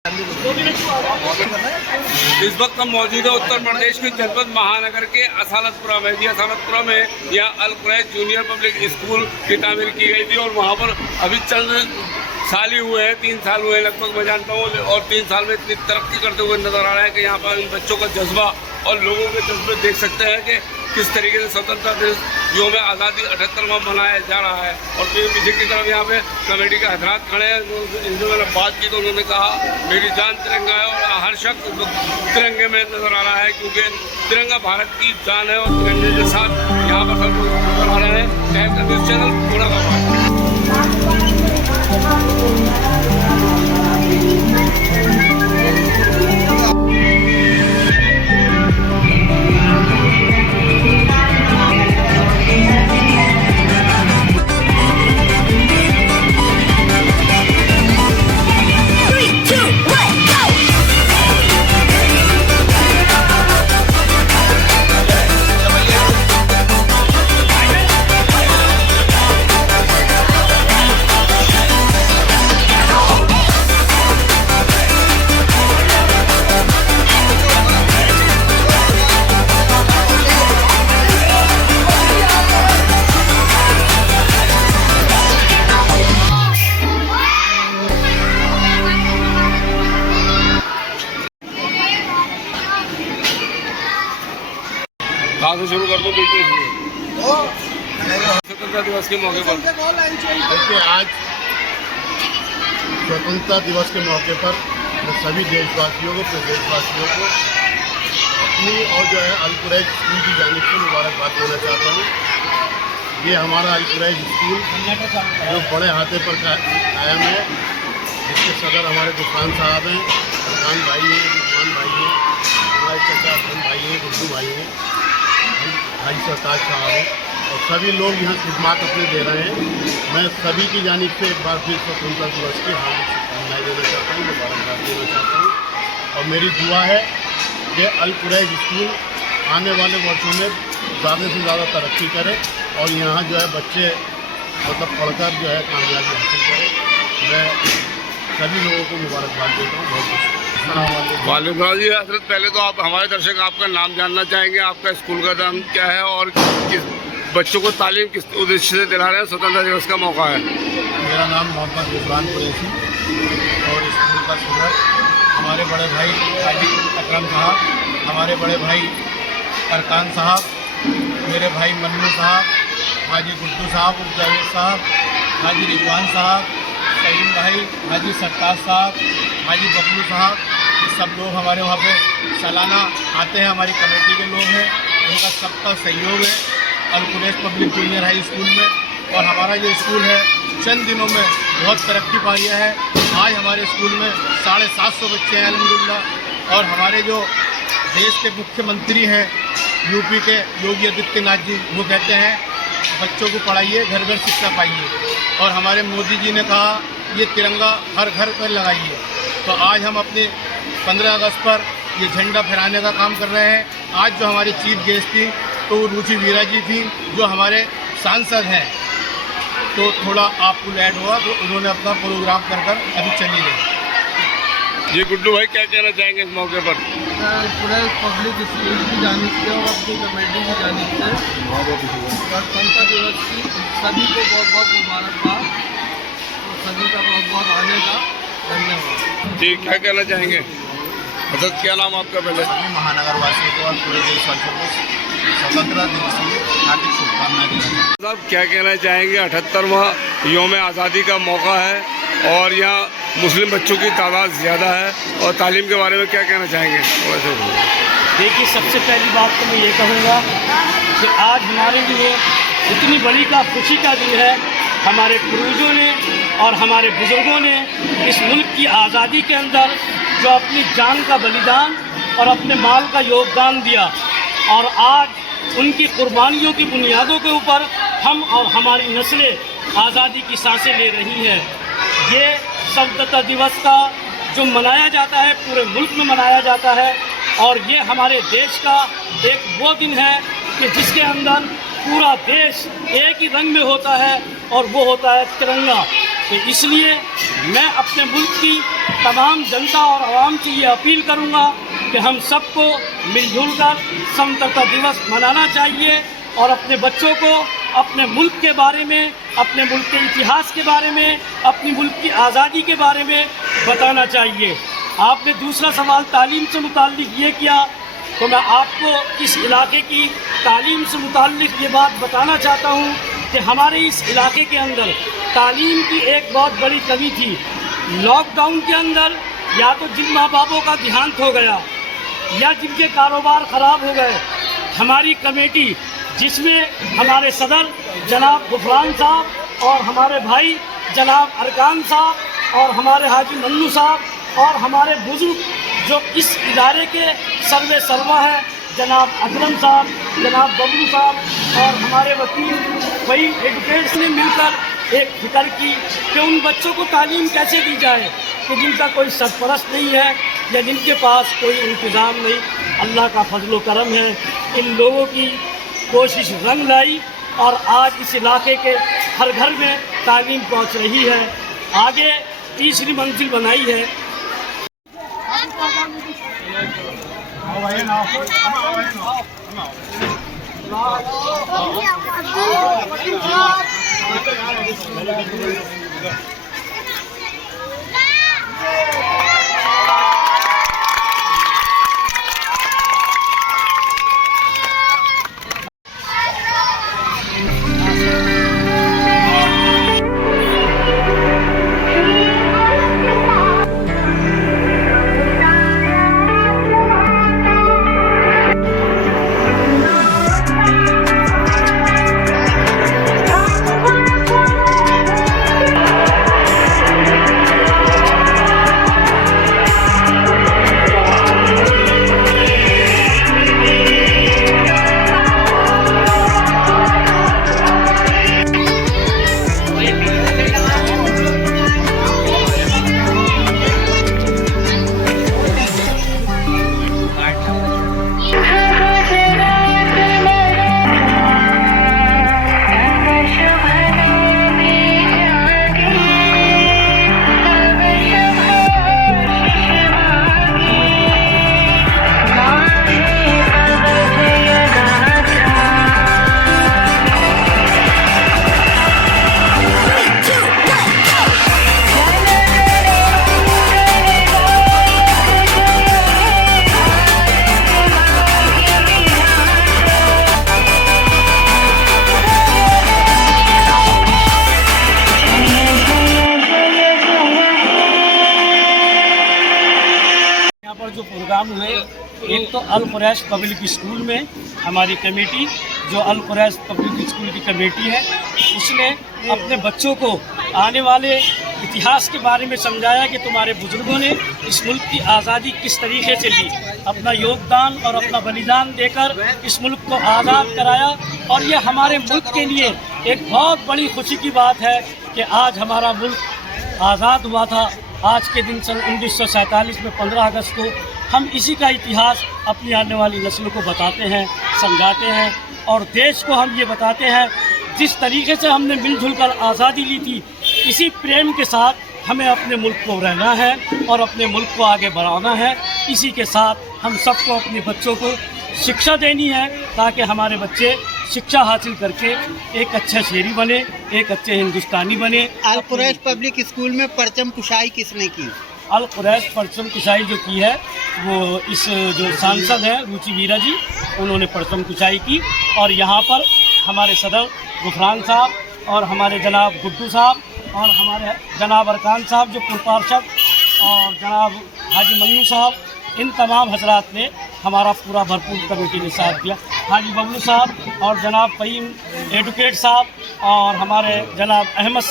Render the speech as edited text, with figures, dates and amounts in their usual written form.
इस वक्त हम मौजूद है उत्तर प्रदेश के जनपद महानगर के असालतपुरा में। जी असालतपुरा में यहाँ अल कुरैश जूनियर पब्लिक स्कूल की तामीर की गई थी और वहाँ पर अभी चंद साल ही हुए हैं, 3 साल हुए लगभग मैं जानता हूँ, और 3 साल में इतनी तरक्की करते हुए नज़र आ रहा है कि यहाँ पर इन बच्चों का जज्बा और लोगों के जज्बे देख सकते हैं कि किस तरीके से स्वतंत्रता दिवस यौम आज़ादी 78वां मनाया जा रहा है। और फिर पीछे की तरफ यहाँ पे कमेटी के हजरात खड़े हैं। इनसे मैंने बात की तो उन्होंने कहा मेरी जान तिरंगा है, और हर शख्स तिरंगे में नज़र आ रहा है क्योंकि तिरंगा भारत की जान है। और तिरंगे के साथ यहाँ पर सब लोग नजर आ रहे हैं। टाइम का न्यूज़ चैनल पूरा का कहाँ से शुरू कर दो बिल्कुल स्वतंत्रता दिवस के मौके पर। देखिए, आज स्वतंत्रता दिवस के मौके पर मैं सभी देशवासियों को, प्रदेशवासियों को अपनी और जो है अल कुरैश स्कूल की जानिब से मुबारकबाद देना चाहता हूँ। ये हमारा अल कुरैश स्कूल जो बड़े हाथे पर कायम है, जिसके सदर हमारे गुफरान साहब हैं, फरहान भाई हैं, गुफरान भाई हैं, हमारे चाचा भाई हैं, गुड्डू भाई हैं, भाई सरताज साहब हैं, और सभी लोग यहाँ खिदमत अपने दे रहे हैं। मैं सभी की जानिब से एक बार फिर स्वतंत्रता दिवस की हार्दिक शुभकामनाएं देना चाहता हूँ, मुबारकबाद देना चाहता हूँ। और मेरी दुआ है कि अल कुरैश स्कूल आने वाले वर्षों में ज़्यादा से ज़्यादा तरक्की करे और यहाँ जो है बच्चे मतलब पढ़कर जो है कामयाबी हासिल करें। मैं सभी लोगों को मुबारकबाद देता हूँ। बहुत बहुत वालेकुम जी। हजरत पहले तो आप हमारे दर्शक आपका नाम जानना चाहेंगे, आपका स्कूल का नाम क्या है और किस बच्चों को तालीम किस उद्देश्य से दिला रहे हैं? स्वतंत्रता दिवस का मौका है। मेरा नाम मोहम्मद रिजवान कुरैशी और स्कूल का सदर हमारे बड़े भाई हाजी अकरम साहब, हमारे बड़े भाई अरकान साहब, मेरे भाई मन्नू साहब, हाजी गुड्डू साहब, जावेद साहब, हाजी रिजवान साहब, सईम भाई, हाजी सरताज साहब, हाजी बबलू साहब, ये सब लोग हमारे वहाँ पे सालाना आते हैं। हमारी कमेटी के लोग हैं, उनका सबका सहयोग है Al Quraish public junior high school में। और हमारा जो स्कूल है चंद दिनों में बहुत तरक्की पा लिया है। आज हमारे स्कूल में 750 बच्चे हैं अल्हम्दुलिल्लाह। और हमारे जो देश के मुख्यमंत्री हैं यूपी के योगी आदित्यनाथ जी, वो कहते हैं बच्चों को पढ़ाइए, घर घर शिक्षा पाइए। और हमारे मोदी जी ने कहा ये तिरंगा हर घर पर लगाइए। तो आज हम अपने 15 अगस्त पर ये झंडा फहराने का काम कर रहे हैं। आज जो हमारी चीफ गेस्ट थी तो रुचि वीरा जी थी, जो हमारे सांसद हैं। तो थोड़ा आपको लेट हुआ तो उन्होंने अपना प्रोग्राम कर अभी चली गई। जी गुड्डू भाई क्या कहना चाहेंगे इस मौके पर? कुरैश पब्लिक स्कूल की जानिब से और अपनी कमेटी की जानिब से स्वतंत्रता दिवस की सभी को बहुत बहुत मुबारकबाद और सभी का बहुत बहुत आने का धन्यवाद। जी क्या कहना चाहेंगे? मतलब क्या नाम आपका? पहले सभी महानगर वासियों को और पूरे देशवासियों को स्वतंत्रता दिवस की हार्दिक शुभकामनाएं देना चाहता हूं। साहब क्या कहना चाहेंगे? 78वां यौम आज़ादी का मौका है और यहाँ मुस्लिम बच्चों की तादाद ज़्यादा है, और तालीम के बारे में क्या कहना चाहेंगे? वैसे देखिए, सबसे पहली बात तो मैं ये कहूँगा कि आज हमारे लिए इतनी बड़ी का खुशी का दिन है। हमारे पूर्वजों ने और हमारे बुज़ुर्गों ने इस मुल्क की आज़ादी के अंदर जो अपनी जान का बलिदान और अपने माल का योगदान दिया, और आज उनकी कुर्बानियों की बुनियादों के ऊपर हम और हमारी नस्लें आज़ादी की सांसें ले रही हैं। ये स्वतंत्रता दिवस का जो मनाया जाता है पूरे मुल्क में मनाया जाता है, और ये हमारे देश का एक वो दिन है कि जिसके अंदर पूरा देश एक ही रंग में होता है, और वो होता है तिरंगा। तो इसलिए मैं अपने मुल्क की तमाम जनता और आवाम से ये अपील करूँगा कि हम सबको मिलजुल कर स्वतंत्रता दिवस मनाना चाहिए और अपने बच्चों को अपने मुल्क के बारे में, अपने मुल्क के इतिहास के बारे में, अपनी मुल्क की आज़ादी के बारे में बताना चाहिए। आपने दूसरा सवाल तालीम से मुताल्लिक़ ये किया, तो मैं आपको इस इलाके की तालीम से मुताल्लिक़ ये बात बताना चाहता हूँ कि हमारे इस इलाके के अंदर तालीम की एक बहुत बड़ी कमी थी। लॉकडाउन के अंदर या तो जिन माँ बापों का देहांत हो गया या जिनके कारोबार ख़राब हो गए, हमारी कमेटी जिसमें हमारे सदर जनाब गुफरान साहब और हमारे भाई जनाब अरकान साहब और हमारे हाजी मन्नू साहब और हमारे बुजुर्ग जो इस इदारे के सर्वे सर्वा हैं, जनाब अकरम साहब, जनाब बबलू साहब और हमारे वकील वही एडवोकेट्स ने मिलकर एक फिक्र की कि उन बच्चों को तालीम कैसे दी जाए कि जिनका कोई सरपरस्त नहीं है या जिनके पास कोई इंतज़ाम नहीं। अल्लाह का फजल व करम है, इन लोगों की कोशिश रंग लाई और आज इस इलाके के हर घर में तालीम पहुंच रही है। आगे तीसरी मंजिल बनाई है। जो प्रोग्राम हुए, एक तो अल कुरैश पब्लिक स्कूल में हमारी कमेटी जो अल कुरैश पब्लिक स्कूल की कमेटी है, उसने अपने बच्चों को आने वाले इतिहास के बारे में समझाया कि तुम्हारे बुजुर्गों ने इस मुल्क की आज़ादी किस तरीके से ली, अपना योगदान और अपना बलिदान देकर इस मुल्क को आज़ाद कराया। और ये हमारे मुल्क के लिए एक बहुत बड़ी खुशी की बात है कि आज हमारा मुल्क आज़ाद हुआ था। आज के दिन सन 1947 में 15 अगस्त को हम इसी का इतिहास अपनी आने वाली नस्लों को बताते हैं, समझाते हैं और देश को हम ये बताते हैं जिस तरीके से हमने मिलजुल कर आज़ादी ली थी, इसी प्रेम के साथ हमें अपने मुल्क को रहना है और अपने मुल्क को आगे बढ़ाना है। इसी के साथ हम सबको अपने बच्चों को शिक्षा देनी है ताकि हमारे बच्चे शिक्षा हासिल करके एक अच्छा शहरी बने, एक अच्छे हिंदुस्तानी बने। अल कुरैश पब्लिक स्कूल में परचम कुशाई किसने की? अल कुरैश परचम कुशाई जो की है वो इस जो सांसद हैं रुचि वीरा जी, उन्होंने परचम कुशाई की। और यहाँ पर हमारे सदर गुफरान साहब और हमारे जनाब गुड्डू साहब और हमारे जनाब अरकान साहब जो पूर्व पार्षद और जनाब हाजी मन्नू साहब, इन तमाम हजरात ने हमारा पूरा भरपूर कमेटी ने साथ दिया। हाजी बबलू साहब और जनाब फ़हीम एडवोकेट साहब और हमारे जनाब अहमद